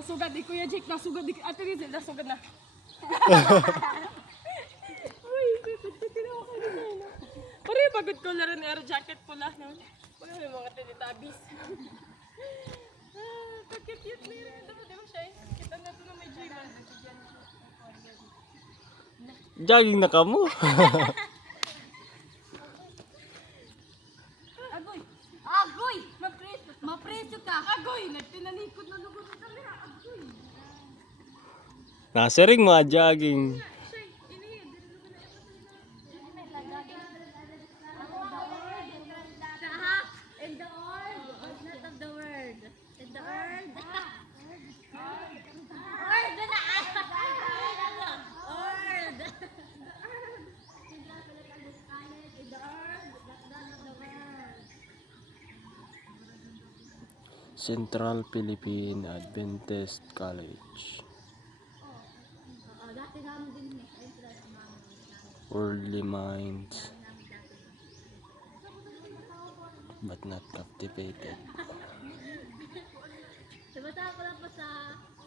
Nasugad di Kuya Jake, nasugad di Ate Riz, nasugad na. Uy, tinawa ka din na. Pare, pagod ko na rin air jacket pula. Wala may mga tinitabis. Pagkakit na yun. Di ba siya eh? Kita na ito na may J-Man. Jogging na ka mo. Agoy! Agoy! Mapreso ka! Agoy! Nagtinanikot na lugod sa kamera. Agoy! Nasiring mga jogging. In the world, not of the world. In the world. World na! World! Central Philippine Adventist College. Worldly minds, but not captivated. Sabata ko lang po sa